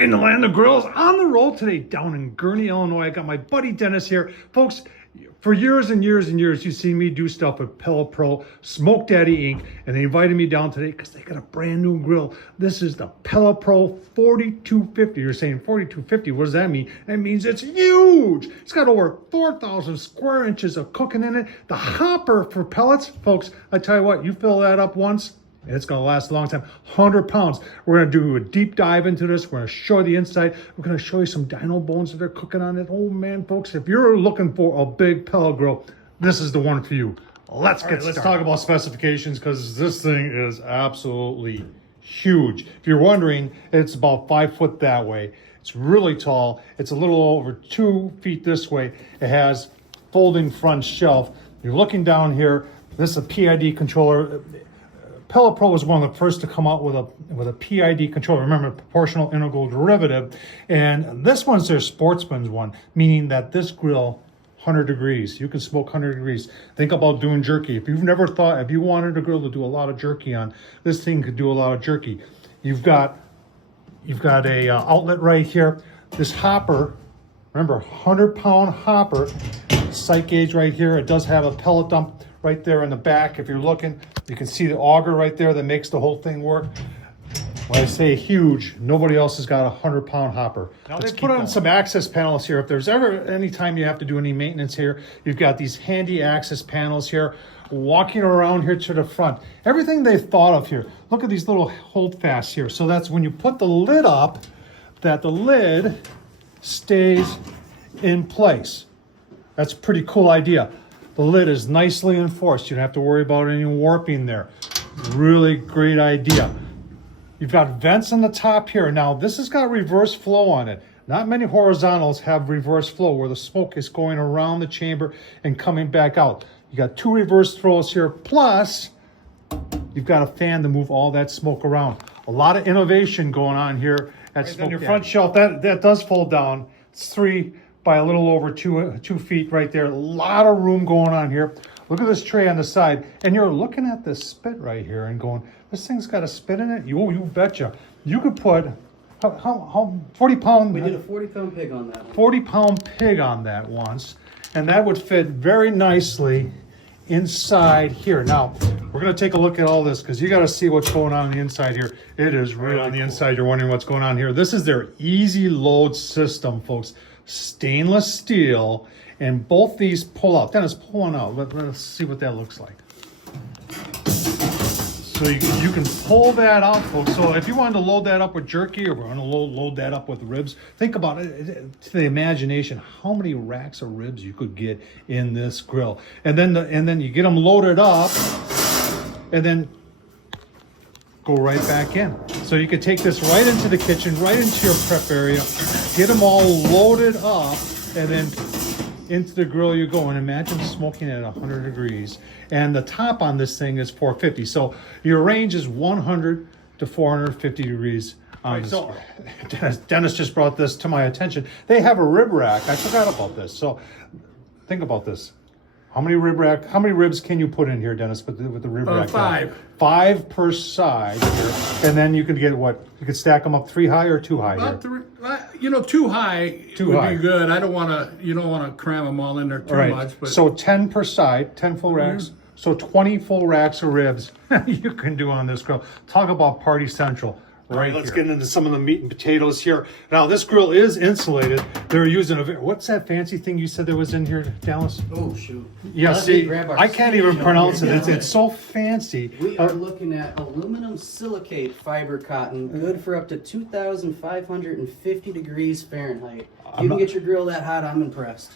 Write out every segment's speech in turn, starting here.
in the land of grills, on the road today down in Gurnee, Illinois. I got my buddy Dennis here. Folks, for years and years and years, you've seen me do stuff with Pellet Pro, Smoke Daddy Inc., and they invited me down today because they got a brand new grill. This is the Pellet Pro 4250. You're saying 4250, what does that mean? That means it's huge. It's got over 4,000 square inches of cooking in it. The hopper for pellets, folks, I tell you what, you fill that up once, and it's going to last a long time. 100 pounds. We're going to do a deep dive into this. We're going to show you the inside. We're going to show you some dino bones that they're cooking on it. Oh, man, folks, if you're looking for a big pellet grill, this is the one for you. Let's get started. Let's talk about specifications because this thing is absolutely huge. If you're wondering, it's about 5 foot that way. It's really tall. It's a little over 2 feet this way. It has folding front shelf. You're looking down here. This is a PID controller. Pellet Pro was one of the first to come out with a PID controller. Remember, proportional integral derivative. And this one's their sportsman's one, meaning that this grill, 100 degrees. You can smoke 100 degrees. Think about doing jerky. If you've never thought, if you wanted a grill to do a lot of jerky on, this thing could do a lot of jerky. You've got a outlet right here. This hopper, remember, 100-pound hopper, sight gauge right here. It does have a pellet dump right there in the back. If you're looking, you can see the auger right there that makes the whole thing work. When I say huge, nobody else has got a 100-pound hopper. Now they put on some access panels here. If there's ever any time you have to do any maintenance here, you've got these handy access panels here. Walking around here to the front, everything they've thought of here. Look at these little holdfasts here. So that's when you put the lid up, that the lid stays in place. That's a pretty cool idea. The lid is nicely enforced. You don't have to worry about any warping there. Really great idea. You've got vents on the top here. Now, this has got reverse flow on it. Not many horizontals have reverse flow where the smoke is going around the chamber and coming back out. You got 2 reverse throws here, plus you've got a fan to move all that smoke around. A lot of innovation going on here at Smoke. On your front shelf, that does fold down. It's 3 by a little over 2 feet right there. A lot of room going on here. Look at this tray on the side. And you're looking at this spit right here and going, this thing's got a spit in it? You betcha. You could put, how 40 pound? We did a 40-pound pig on that one. 40-pound pig on that once. And that would fit very nicely inside here. Now, we're going to take a look at all this because you got to see what's going on the inside here. It is really on the inside. You're wondering what's going on here. This is their easy load system, folks. Stainless steel, and both these pull out. Dennis, pull one out. Let's see what that looks like. So you can pull that out, folks. So if you wanted to load that up with jerky or want to load that up with ribs, think about it to the imagination how many racks of ribs you could get in this grill. And then you get them loaded up and then go right back in. So you could take this right into the kitchen, right into your prep area, get them all loaded up, and then into the grill you go. And imagine smoking at 100 degrees. And the top on this thing is 450. So your range is 100 to 450 degrees. So Dennis just brought this to my attention. They have a rib rack. I forgot about this. So think about this. How many ribs can you put in here, Dennis, with the rib rack? 5. 5 per side here. And then you can get what? You could stack them up 3 high or 2 high About here? 2 high Too would high. be good. You don't want to cram them all in there too much. But So 10 per side, 10 full racks. So 20 full racks of ribs you can do on this grill. Talk about Party Central. Right, let's get into some of the meat and potatoes here. Now, this grill is insulated. They're using what's that fancy thing you said that was in here, Dallas? Oh, shoot. Yeah, see, I can't even pronounce it. It's so fancy. We are looking at aluminum silicate fiber cotton, good for up to 2,550 degrees Fahrenheit. If you can get your grill that hot, I'm impressed.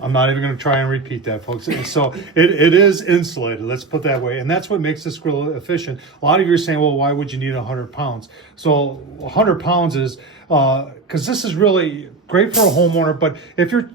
I'm not even going to try and repeat that, folks. So it is insulated, let's put that way. And that's what makes this grill efficient. A lot of you are saying, well, why would you need 100 pounds? So 100 pounds is, because this is really great for a homeowner, but if you're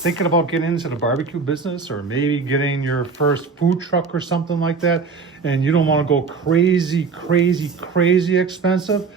thinking about getting into the barbecue business or maybe getting your first food truck or something like that, and you don't want to go crazy expensive,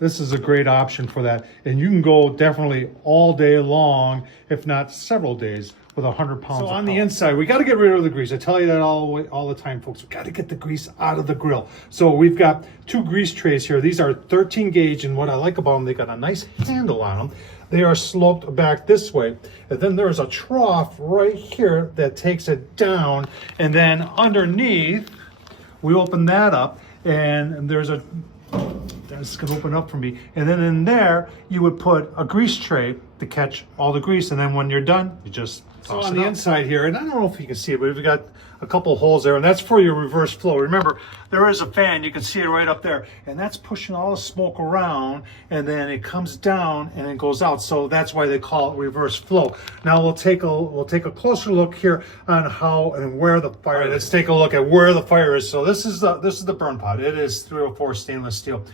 this is a great option for that. And you can go definitely all day long, if not several days, with 100 pounds. So on the inside, we got to get rid of the grease. I tell you that all the time, folks. We got to get the grease out of the grill. So we've got 2 grease trays here. These are 13 gauge, and what I like about them, they got a nice handle on them. They are sloped back this way, and then there's a trough right here that takes it down, and then underneath, we open that up, and there's a, this can open up for me, and then in there, you would put a grease tray to catch all the grease, and then when you're done, you just toss it on the inside here, and I don't know if you can see it, but we've got a couple holes there, and that's for your reverse flow. Remember, there is a fan, you can see it right up there, and that's pushing all the smoke around, and then it comes down and it goes out. So that's why they call it reverse flow. Now we'll take a closer look here on how and where the fire is. Let's take a look at where the fire is. So this is the burn pot. It is 304 stainless steel.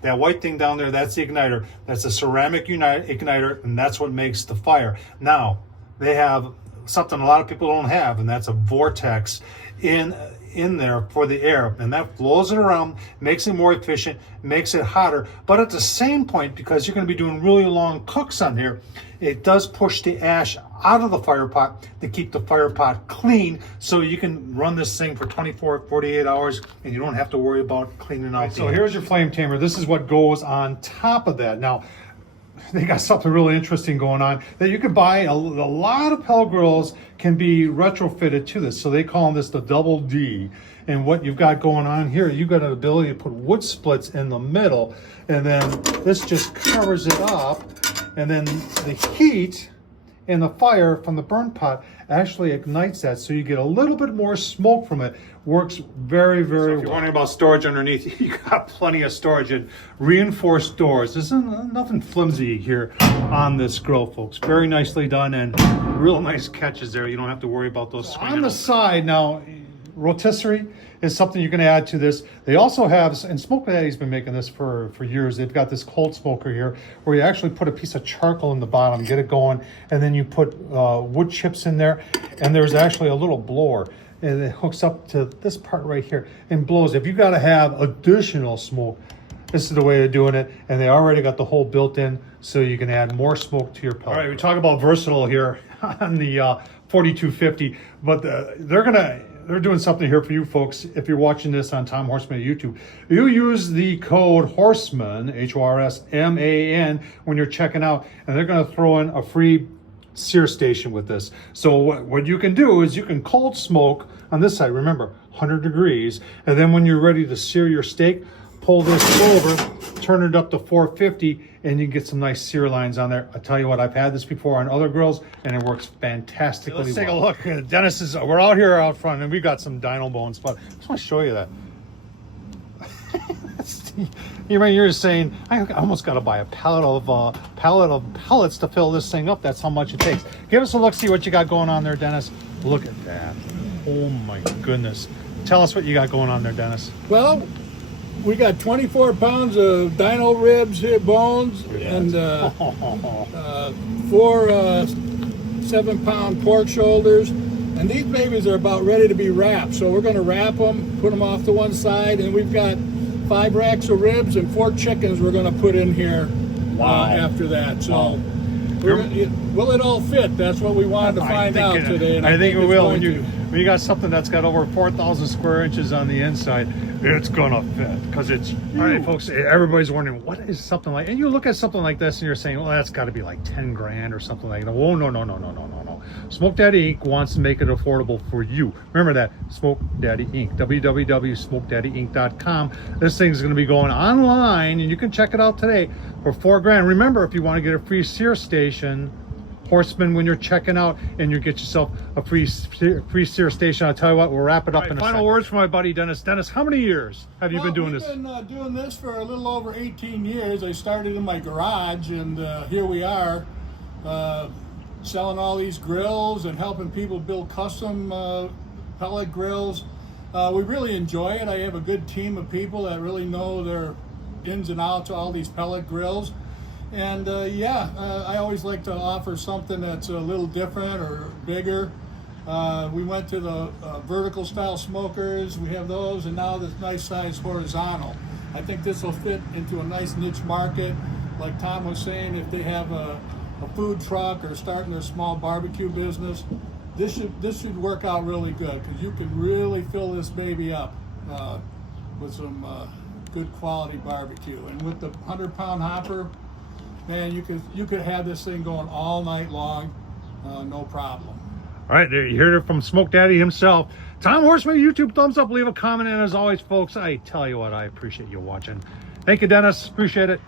That white thing down there, that's the igniter. That's a ceramic igniter, and that's what makes the fire. Now, they have something a lot of people don't have, and that's a vortex in there for the air, and that blows it around, makes it more efficient, makes it hotter. But at the same point, because you're going to be doing really long cooks on here, it does push the ash out of the fire pot to keep the fire pot clean, so you can run this thing for 24, 48 hours, and you don't have to worry about cleaning out. So here's your flame tamer. This is what goes on top of that. Now, they got something really interesting going on that you could buy. A lot of pellet grills can be retrofitted to this. So they call this the double D. And what you've got going on here, you've got an ability to put wood splits in the middle, and then this just covers it up. And then the heat and the fire from the burn pot actually ignites that, so you get a little bit more smoke from it. Works very, very well. If you're wondering about storage underneath, you got plenty of storage and reinforced doors. There's nothing flimsy here on this grill, folks. Very nicely done, and real nice catches there. You don't have to worry about those. So on the side now, rotisserie is something you can add to this. They also have, and Smoke Daddy's been making this for years, they've got this cold smoker here where you actually put a piece of charcoal in the bottom, get it going, and then you put wood chips in there, and there's actually a little blower, and it hooks up to this part right here and blows. If you got to have additional smoke, this is the way of doing it, and they already got the hole built in so you can add more smoke to your pellet. All right, we talk about versatile here on the 4250, but they're doing something here for you folks. If you're watching this on Tom Horsman YouTube, you use the code Horsman, Horsman, when you're checking out, and they're going to throw in a free sear station with this. So what you can do is you can cold smoke on this side, remember 100 degrees, and then when you're ready to sear your steak, pull this over, turn it up to 450, and you can get some nice sear lines on there. I tell you what, I've had this before on other grills, and it works fantastically. Let's take a look. Dennis we're out here out front, and we've got some dino bones, but I just want to show you that. You're saying, I almost got to buy a pallet of pellets to fill this thing up. That's how much it takes. Give us a look, see what you got going on there, Dennis. Look at that. Oh my goodness. Tell us what you got going on there, Dennis. Well, we got 24 pounds of dino ribs here, bones, and 4 7-pound pork shoulders. And these babies are about ready to be wrapped. So we're going to wrap them, put them off to one side, and we've got 5 racks of ribs and 4 chickens we're going to put in here after that. So will it all fit? That's what we wanted to find out today. And I think it will. When you got something that's got over 4,000 square inches on the inside, it's gonna fit because it's huge. All right, folks, everybody's wondering what is something like, and you look at something like this and you're saying, well, that's got to be like 10 grand or something like that. Oh, no. Smoke Daddy Inc. wants to make it affordable for you. Remember that, Smoke Daddy Inc. www.smokedaddyinc.com. This thing's going to be going online, and you can check it out today for $4 grand. Remember, if you want to get a free Sear Station, Horsman, when you're checking out, and you get yourself a free Sear Station. I'll tell you what, we'll wrap it up in a second. Final words from my buddy Dennis. Dennis, how many years have you been doing this? We've been doing this for a little over 18 years. I started in my garage, and here we are selling all these grills and helping people build custom pellet grills. We really enjoy it. I have a good team of people that really know their ins and outs of all these pellet grills. And I always like to offer something that's a little different or bigger. We went to the vertical style smokers, we have those, and now this nice size horizontal. I think this will fit into a nice niche market. Like Tom was saying, if they have a food truck or starting their small barbecue business, this should work out really good, because you can really fill this baby up with some good quality barbecue. And with the 100-pound hopper, man, you could have this thing going all night long, no problem. All right, there you heard it from Smoke Daddy himself. Tom Horsman, YouTube thumbs up, leave a comment, and as always, folks, I tell you what, I appreciate you watching. Thank you, Dennis. Appreciate it.